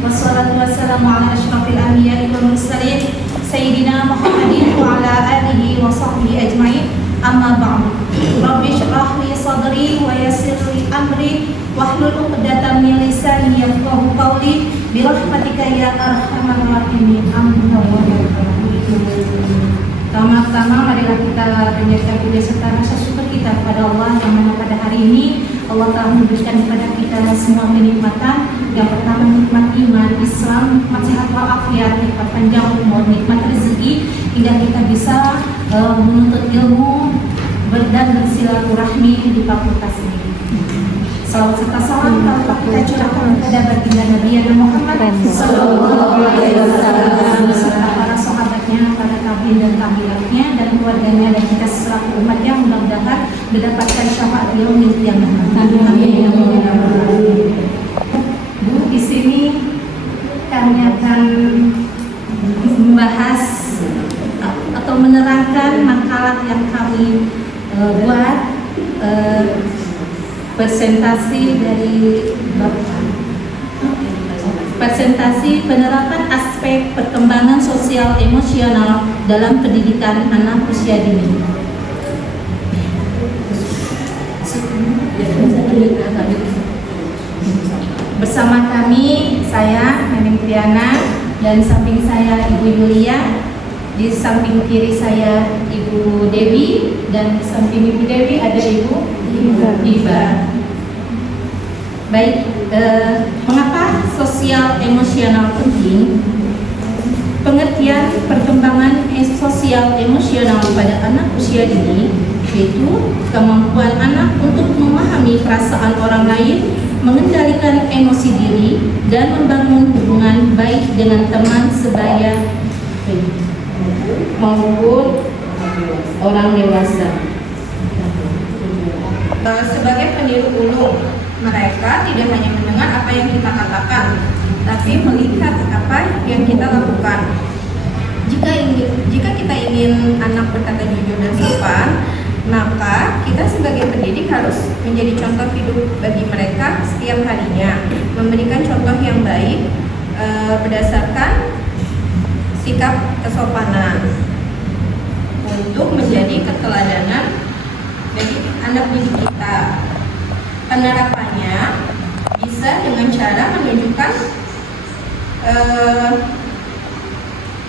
wassalatu wassalamu ala asyrafil anbiya'i wal mursalin sayyidina Muhammadin wa ala alihi wa sahbihi ajma'in. Amma ba'du. Rabbi shrah li sadri wa yassir li amri wahlul 'uqdatam min lisani yafqahu qawli bi rahmatika ya arhamar rahimin. Pertama-tama marilah kita panjatkan puja serta rasa syukur kita kepada Allah yang mana pada hari ini Allah telah memberikan kepada kita semua kenikmatan. Yang pertama nikmat iman, Islam, nikmat sehat walafiat, nikmat panjang umur, nikmat rezeki, hingga kita bisa menuntut ilmu dan bersilaturahmi di fakultas ini. Salawat serta salam kita curahkan kepada baginda Nabi Muhammad sallallahu alaihi wasallam serta para sahabatnya, para tabi'in dan tabi'atnya dan keluarganya dan kita selaku umat yang mudah-mudahan mendapatkan syafaat yaumil qiyamah. Amin. Bu, di sini kami akan membahas atau menerangkan makalah yang kami buat, presentasi penerapan aspek perkembangan sosial emosional dalam pendidikan anak usia dini. Bersama kami, saya Neneng Triana, dan samping saya Ibu Yulia, di samping kiri saya Ibu Dewi, dan di samping Ibu Dewi ada Ibu Iba. Baik, mengapa sosial emosional penting? Pengertian perkembangan sosial emosional pada anak usia dini yaitu kemampuan anak untuk memahami perasaan orang lain, mengendalikan emosi diri, dan membangun hubungan baik dengan teman sebaya maupun orang dewasa. Sebagai peniru ulung, mereka tidak hanya mendengar apa yang kita katakan, tapi melihat apa yang kita lakukan. Jika kita ingin anak berkata jujur dan sopan, maka kita sebagai pendidik harus menjadi contoh hidup bagi mereka setiap harinya, memberikan contoh yang baik berdasarkan sikap kesopanan untuk menjadi keteladanan bagi anak didik kita. Penerapannya bisa dengan cara menunjukkan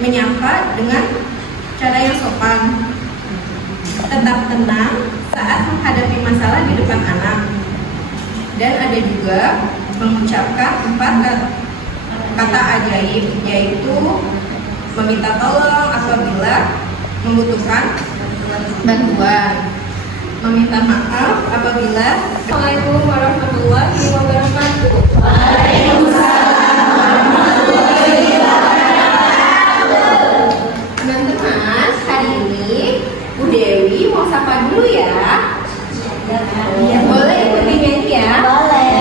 menyapa dengan cara yang sopan, tetap tenang saat menghadapi masalah di depan anak, dan ada juga mengucapkan 4 kata ajaib, yaitu meminta tolong apabila membutuhkan bantuan, meminta maaf apabila. Assalamualaikum warahmatullahi wabarakatuh. Waalaikumsalam warahmatullahi wabarakatuh. Teman-teman, hari ini Bu Dewi mau sapa dulu ya. Boleh ikut dinyanyi ya? Boleh.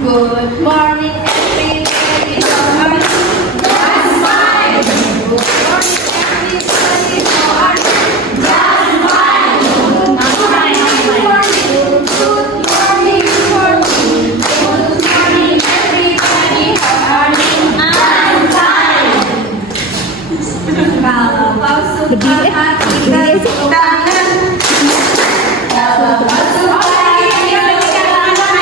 Good morning everybody. How are you? That's fine. Good morning everybody. How are you? That's fine. Good morning. Good morning. Good morning. Good morning everybody. How are you? I'm fine. Kalau kau suka kita tepuk tangan. Kalau kau suka kita berikan tangan.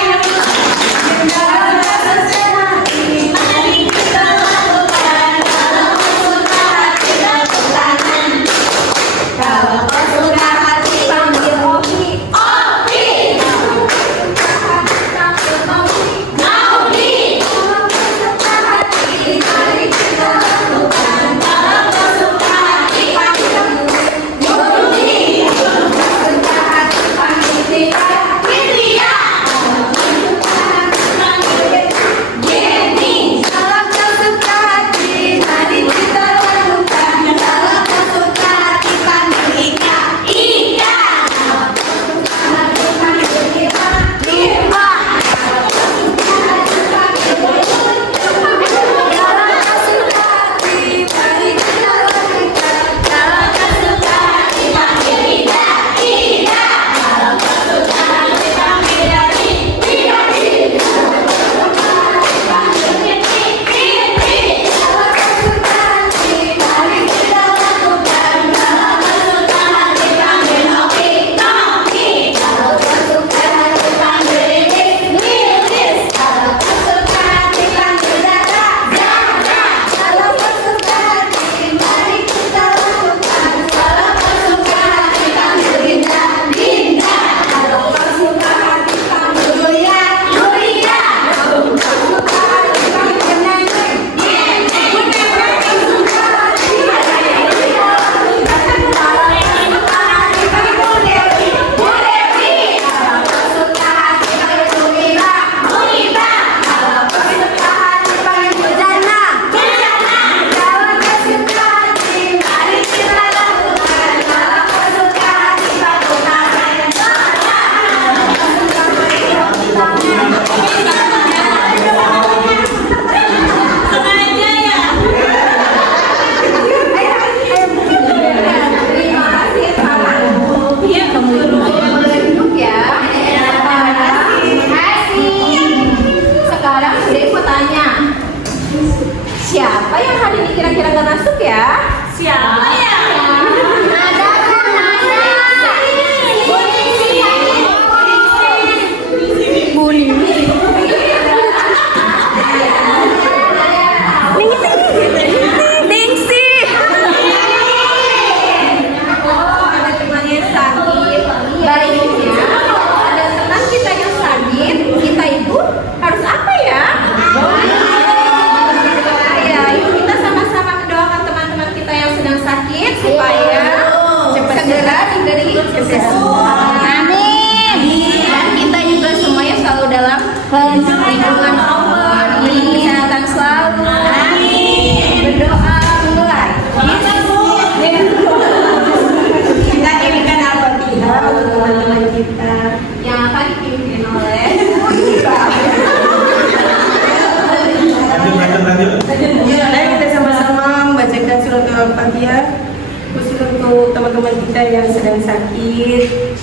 sakit.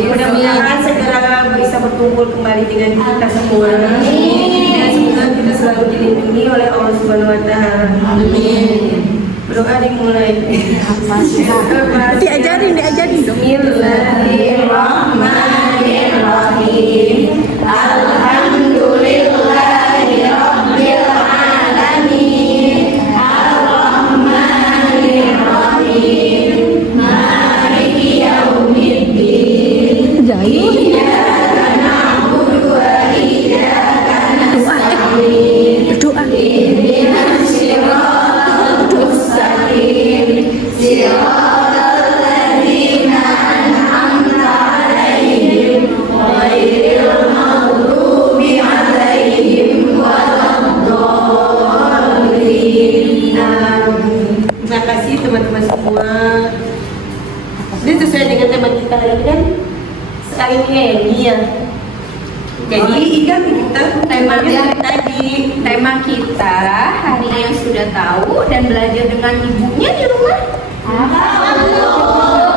Mudah-mudahan segera bisa berkumpul kembali dengan kita semua. Dan semoga kita selalu dilindungi oleh Allah Subhanahu Wa Taala. Amin. Berdoa dimulai. Diajarin dong. Bismillahirrahmanirrahim. Alhamdulillahirabbil alamin. Arrahmanirrahim. Maliki yaumiddin. Iyyaka na'budu wa iyyaka nasta'in. Berdoa. Ihdinas siratal mustaqim. Siratal ladzina an'amta 'alaihim ghairil maghdubi 'alaihim waladdallin. Terima kasih teman-teman semua. Ini sesuai dengan tema kita hari ini kan sekali ini ya. Jadi ikan kita Tema kita hari yang sudah tahu dan belajar dengan ibunya di rumah.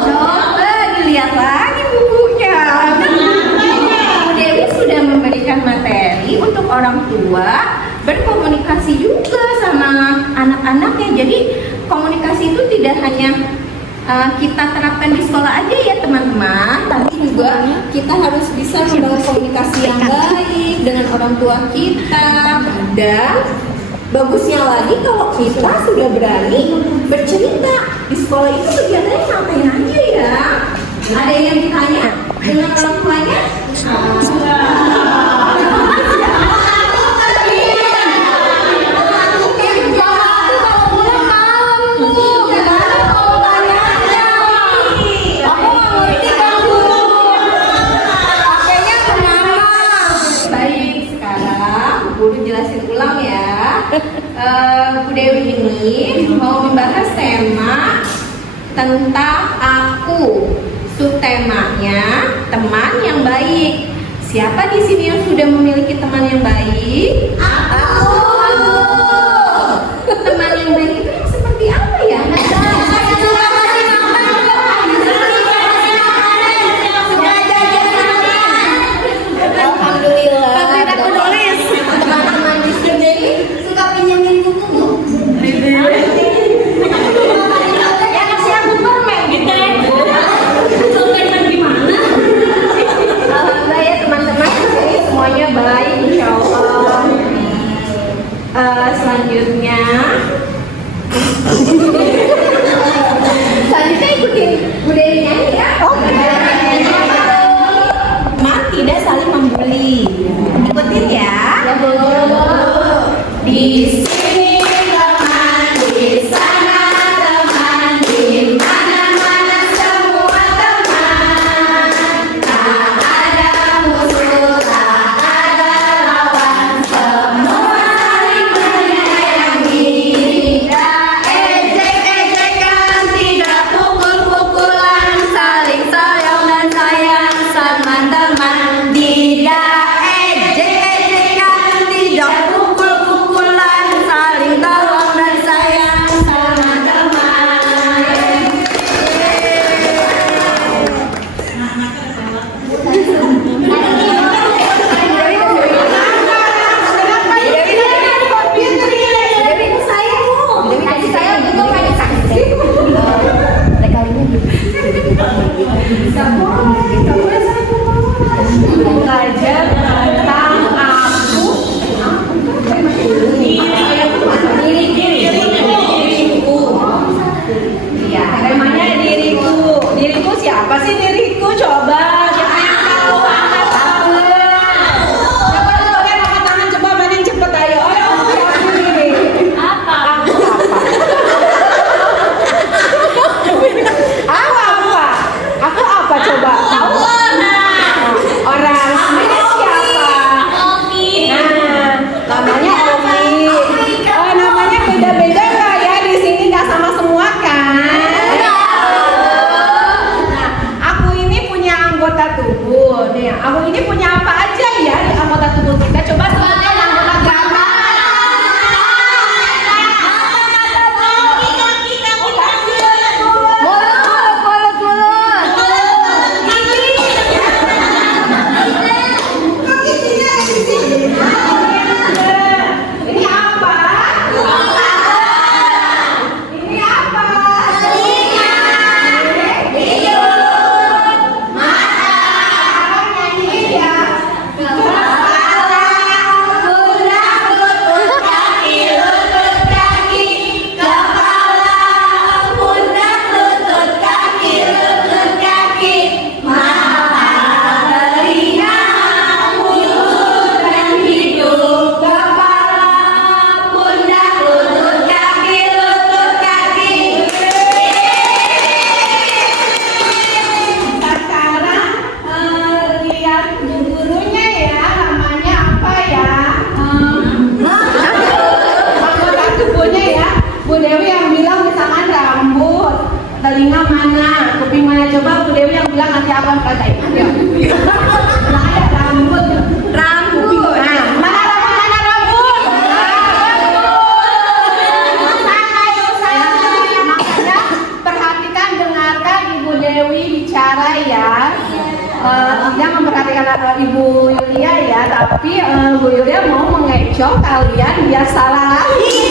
Coba dilihat lagi bukunya. Bu Dewi sudah memberikan materi untuk orang tua berkomunikasi juga sama anak-anaknya. Jadi komunikasi itu tidak hanya kita terapkan di sekolah aja ya teman-teman, tapi juga kita harus bisa membangun komunikasi yang baik dengan orang tua kita. Dan bagusnya lagi kalau kita sudah berani bercerita di sekolah itu kegiatannya ngapain aja ya. Ada yang ditanya dengan orang tuanya? Bu Dewi ini mau membahas tema tentang aku. Subtemanya teman yang baik. Siapa di sini yang sudah memiliki teman yang baik? Aku. Teman yang baik itu yang seperti apa ya? Alhamdulillah. Teman-teman di sini suka pinjemin buku. Ya kasih aku permen gitu ya. Contohnya gimana? Alhamdulillah ya teman-teman, semuanya baik insya Allah. Abang katain aja. Nah, ada rambut. Rambut. Nah, mana rambut, mana rambut? Makanya perhatikan, dengarkan Ibu Dewi bicara ya. Jangan memperhatikan Ibu Yulia ya, tapi Bu Yulia mau mengecoh kalian biar salah lagi.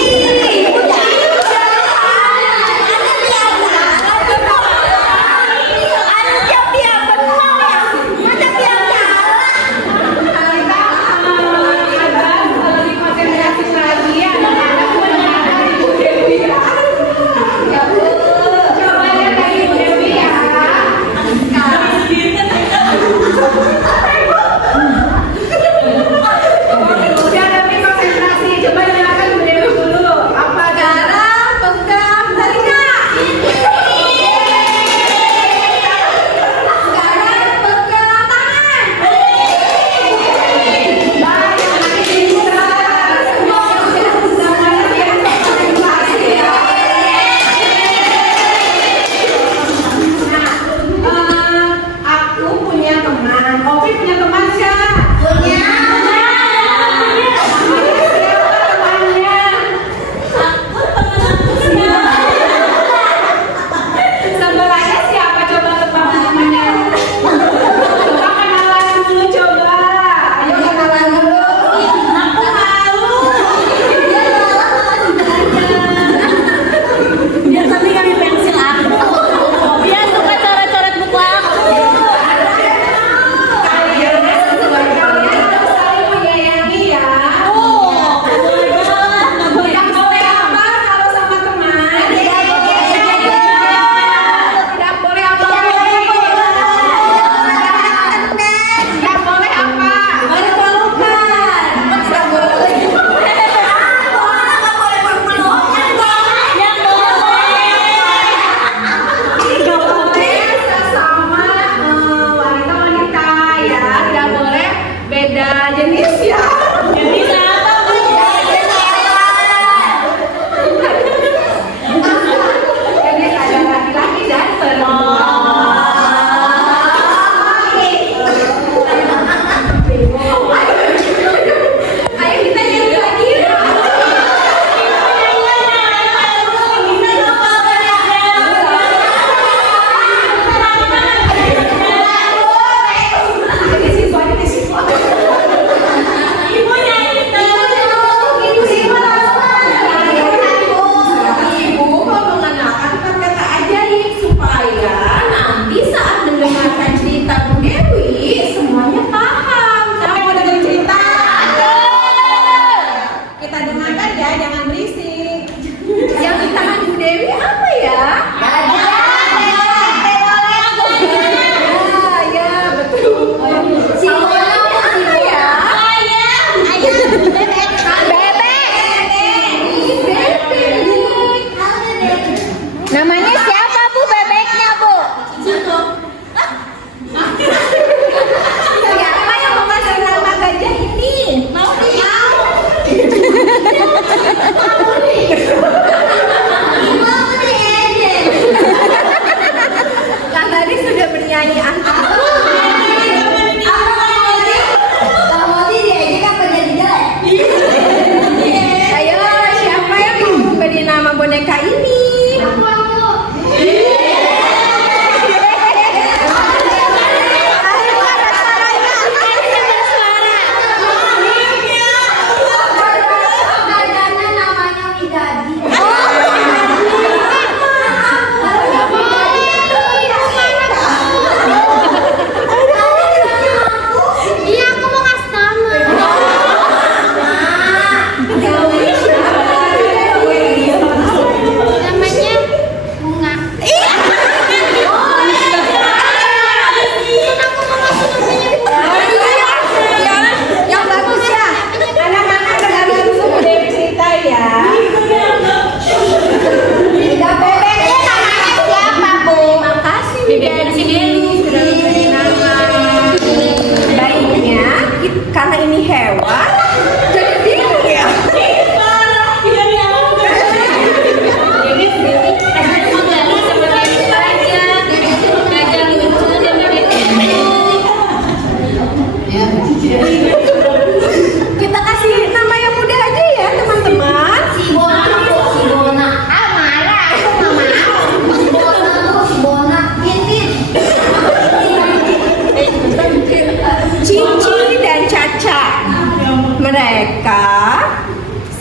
Kamu diajak apa jadi jalan?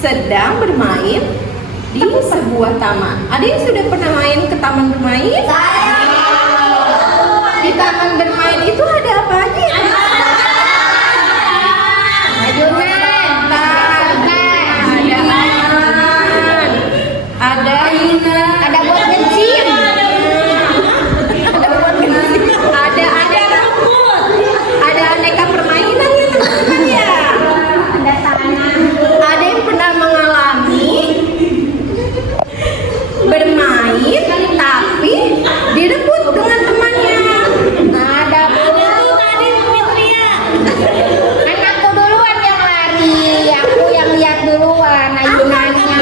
sedang bermain di sebuah taman. Ada yang sudah pernah main ke taman bermain? Di taman bermain itu ada apa aja? Ada buat ngencing. Ada aneka permainan ya teman-teman ya. Ada tanah. Ada yang pernah mengalami bermain tapi direbut dengan temannya. Ada tuh tadi Fitria. Kan aku duluan yang lari, aku yang lihat duluan ayunannya.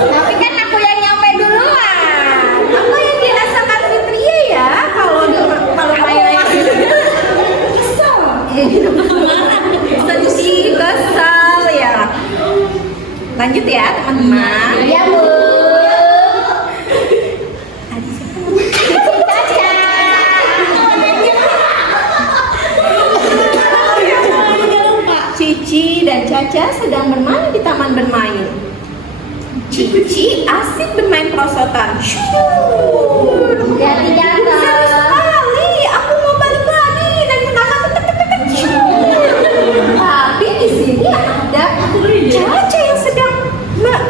Tapi kan aku yang nyampe duluan. Apa yang dirasakan Fitria ya kalau main sedih, kesal ya. Lanjut ya teman-teman. Iya Bu. Cici dan Caca sedang bermain di taman bermain. Cici asik bermain perosotan. Syur. Jadi Seru sekali. Aku mau balik lagi dan menangkap tapi di sini ada Caca yang sedang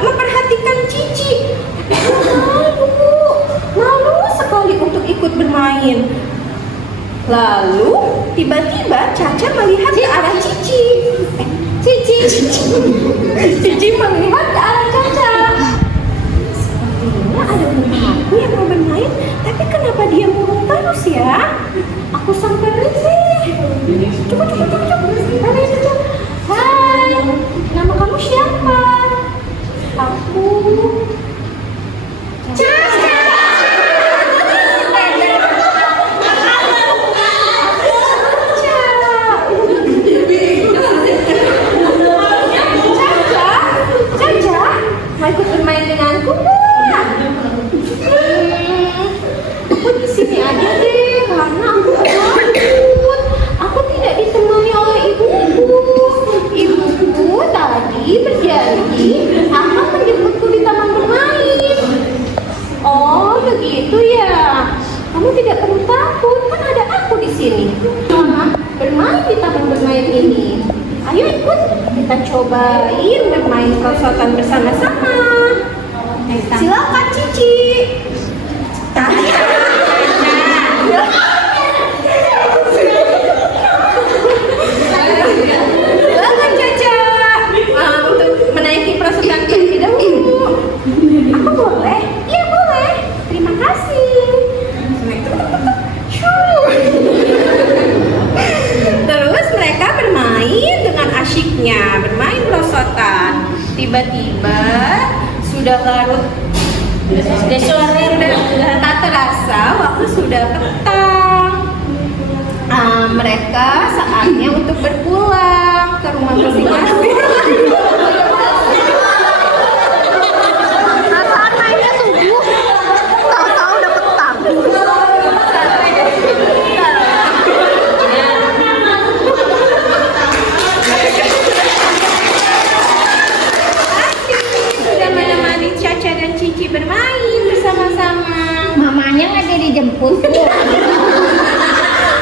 memperhatikan Cici. Malu sekali untuk ikut bermain. Lalu tiba-tiba Caca melihat ke arah Cici. Cici melihat ke arah Caca. Sepertinya ada temanku yang mau bermain, tapi kenapa dia murung terus ya? Aku samperin sih. Coba. Hai, nama kamu siapa? Aku Caca. Caca, mau ikut bermain denganku nggak? Aku di sini aja deh, karena aku takut. Aku tidak ditemani oleh ibuku. Ibuku tadi berjanji akan menjemputku di taman bermain. Oh, begitu ya. Kamu tidak perlu takut, kan ada aku di sini. Mama, bermain di taman bermain ini. Ayo ikut, kita cobain bermain perosotan bersama-sama. Silakan Cici. Silakan Caca. Untuk menaiki perosotan terlebih dahulu. Aku boleh? Iya boleh. Terima kasih. Terus mereka bermain dengan asyiknya, bermain perosotan. Tiba-tiba sudah larut, sudah sore, sudah tak terasa waktu sudah petang. Mereka saatnya untuk berpulang ke rumah masing-masing. Apaan mainnya subuh? Tahu-tahu udah petang. Sudah menemani Caca dan Cici bermain bersama-sama. Mamanya nggak jadi dijemput.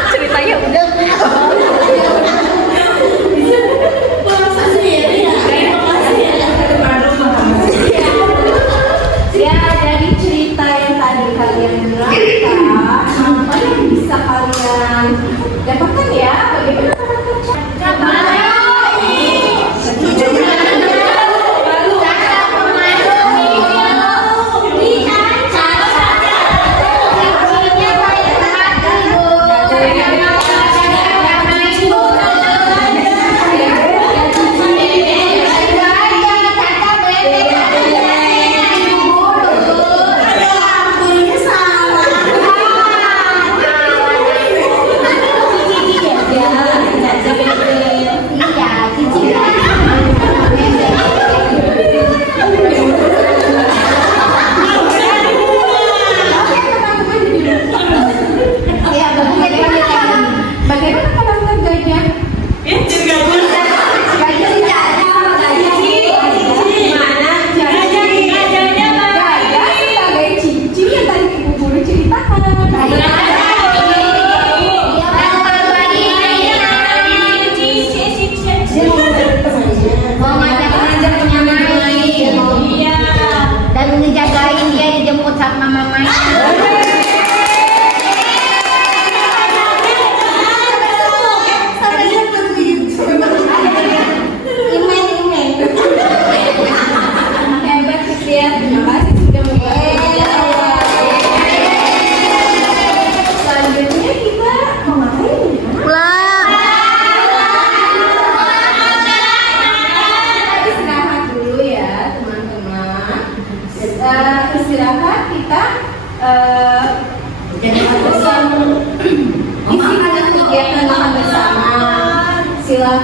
Ceritanya udah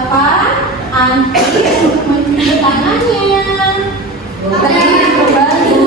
silakan Anti untuk mencuci tangannya. Tadi kembali.